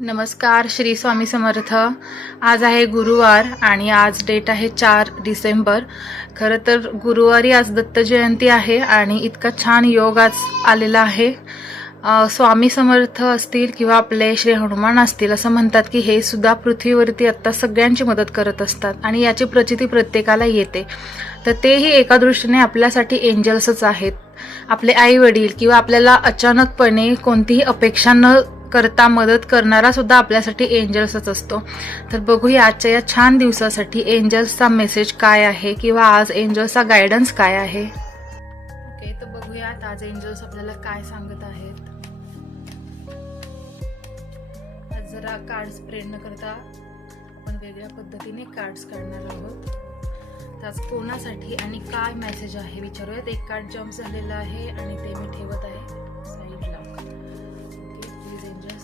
नमस्कार, श्री स्वामी समर्थ। आज आहे गुरुवार आणि आज डेट आहे 4 डिसेंबर। खरं तर गुरुवारी आज दत्त जयंती आहे आणि इतका छान योग आज आलेला आहे। स्वामी समर्थ असतील किंवा आपले श्री हनुमान असतील असं म्हणतात की हे सुद्धा पृथ्वीवरती आत्ता सगळ्यांची मदत करत असतात आणि याची प्रचिती प्रत्येकाला येते। तर तेही एका दृष्टीने आपल्यासाठी एंजल्सच आहेत। आपले आई वडील किंवा आपल्याला अचानकपणे कोणतीही अपेक्षा न करता मदत करणारा सुद्धा आपल्यासाठी एंजल्सच असतो। तर बघूया आजच्या या छान दिवसासाठी एंजल्सचा मेसेज काय आहे किंवा आज एंजल्सचा गायडन्स काय आहे। ओके, तर बघूयात आज एंजल्स आपल्याला काय सांगत आहेत। आज जरा कार्ड्स स्प्रेड न करता आपण वेगळ्या पद्धतीने कार्ड्स काढणार आहोत। तर आज कोणासाठी आणि काय मेसेज आहे विचारूयात। एक कार्ड जम्प झालेला आहे आणि ते मी ठेवत आहे साईडला।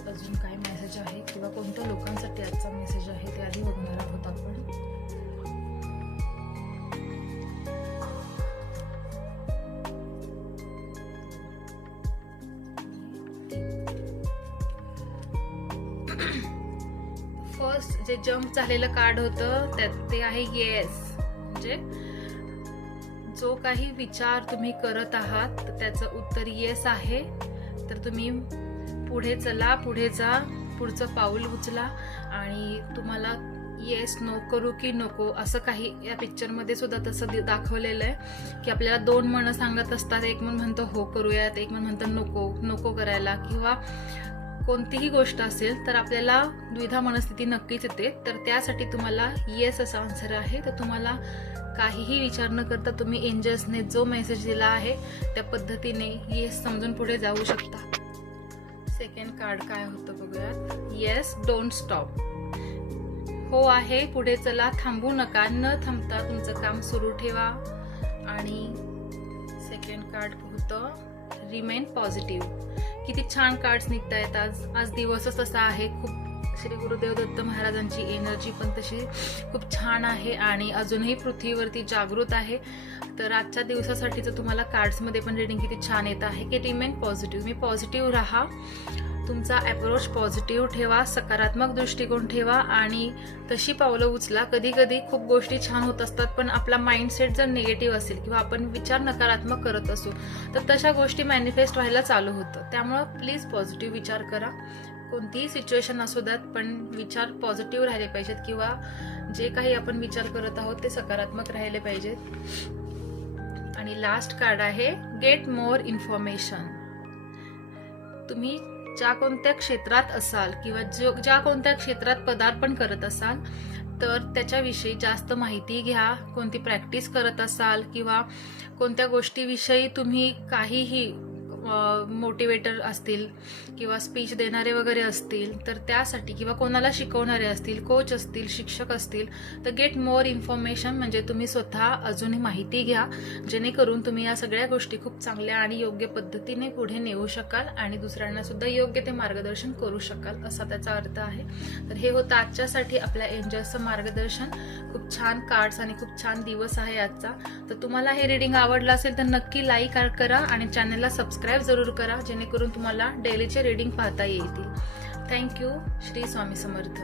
अजून काय मेसेज आहे किंवा कोणत्या लोकांसाठी आजचा मेसेज आहे ते आधी बघणार आहोत आपण। फर्स्ट जे जम्प झालेलं कार्ड होतं ते आहे येस। म्हणजे जो काही विचार तुम्ही करत आहात त्याचं उत्तर येस आहे। तर तुम्ही पुढे चला, पुढे जा, पुढचं पाऊल उचला आणि तुम्हाला येस नो करू की नको असं काही या पिक्चरमध्ये सुद्धा तसं दाखवलेलं आहे की आपल्याला दोन मन सांगत असतात। एक मन म्हणतो हो करूयात, एक मन म्हणतो नको नको करायला। किंवा कोणतीही गोष्ट असेल तर आपल्याला द्विधा मनस्थिती नक्कीच येते। तर त्यासाठी तुम्हाला येस असा आन्सर आहे। तर तुम्हाला काहीही विचार न करता तुम्ही एंजल्सने जो मेसेज दिला आहे त्या पद्धतीने येस समजून पुढे जाऊ शकता। सेकंड कार्ड काय होतं बघूयात। Yes don't stop. हो आहे, पुढे चला, थांबू नका, न थांबता तुमचं काम सुरू ठेवा। आणि सेकंड कार्ड होतं रिमेन पॉझिटिव्ह। किती छान कार्ड्स निघतायत आज दिवसच असा आहे। खूप श्री गुरुदेव दत्त महाराजांची एनर्जी पण तशी खूप छान आहे आणि अजूनही पृथ्वीवरती जागृत आहे। तर आजच्या दिवसासाठीचं तुम्हाला कार्ड्समध्ये पण रीडिंग किती छान येत आहे की रिमेन पॉझिटिव्ह। मी पॉझिटिव्ह राहा, तुमचा अप्रोच पॉझिटिव्ह ठेवा, सकारात्मक दृष्टिकोन ठेवा आणि तशी पावलं उचला। कधी कधी खूप गोष्टी छान होत असतात पण आपला माइंडसेट जर निगेटिव्ह असेल किंवा आपण विचार नकारात्मक करत असू तर तशा गोष्टी मॅनिफेस्ट व्हायला चालू होतं। त्यामुळं प्लीज पॉझिटिव्ह विचार करा। कोणतीही सिच्युएशन असू द्यात पण विचार पॉझिटिव्ह राहिले पाहिजेत किंवा जे काही आपण विचार करत आहोत ते सकारात्मक राहिले पाहिजेत। आणि लास्ट कार्ड आहे गेट मोर इन्फॉर्मेशन। तुम्ही ज्या कोणत्या क्षेत्रात असाल किंवा ज्या कोणत्या क्षेत्रात पदार्पण करत असाल तर त्याच्याविषयी जास्त माहिती घ्या। कोणती प्रॅक्टिस करत असाल किंवा कोणत्या गोष्टीविषयी तुम्ही काहीही मोटिवेटर असतील किंवा स्पीच देणारे वगैरे असतील तर त्यासाठी किंवा कोणाला शिकवणारे असतील, कोच असतील, शिक्षक असतील तर गेट मोर इन्फॉर्मेशन म्हणजे तुम्ही स्वतः अजूनही माहिती घ्या जेणेकरून तुम्ही या सगळ्या गोष्टी खूप चांगल्या आणि योग्य पद्धतीने पुढे नेऊ शकाल आणि दुसऱ्यांना सुद्धा योग्य ते मार्गदर्शन करू शकाल असा त्याचा अर्थ आहे। तर हे होतं आजच्यासाठी आपल्या एंजल्सचं मार्गदर्शन। खूप छान कार्ड्स आणि खूप छान दिवस आहे आजचा। तर तुम्हाला हे रीडिंग आवडलं असेल तर नक्की लाईक करा आणि चॅनलला सबस्क्राईब जरूर करा जेणेकरून तुम्हाला डेलीचे रीडिंग पाहता येतील। थँक्यू। श्री स्वामी समर्थ।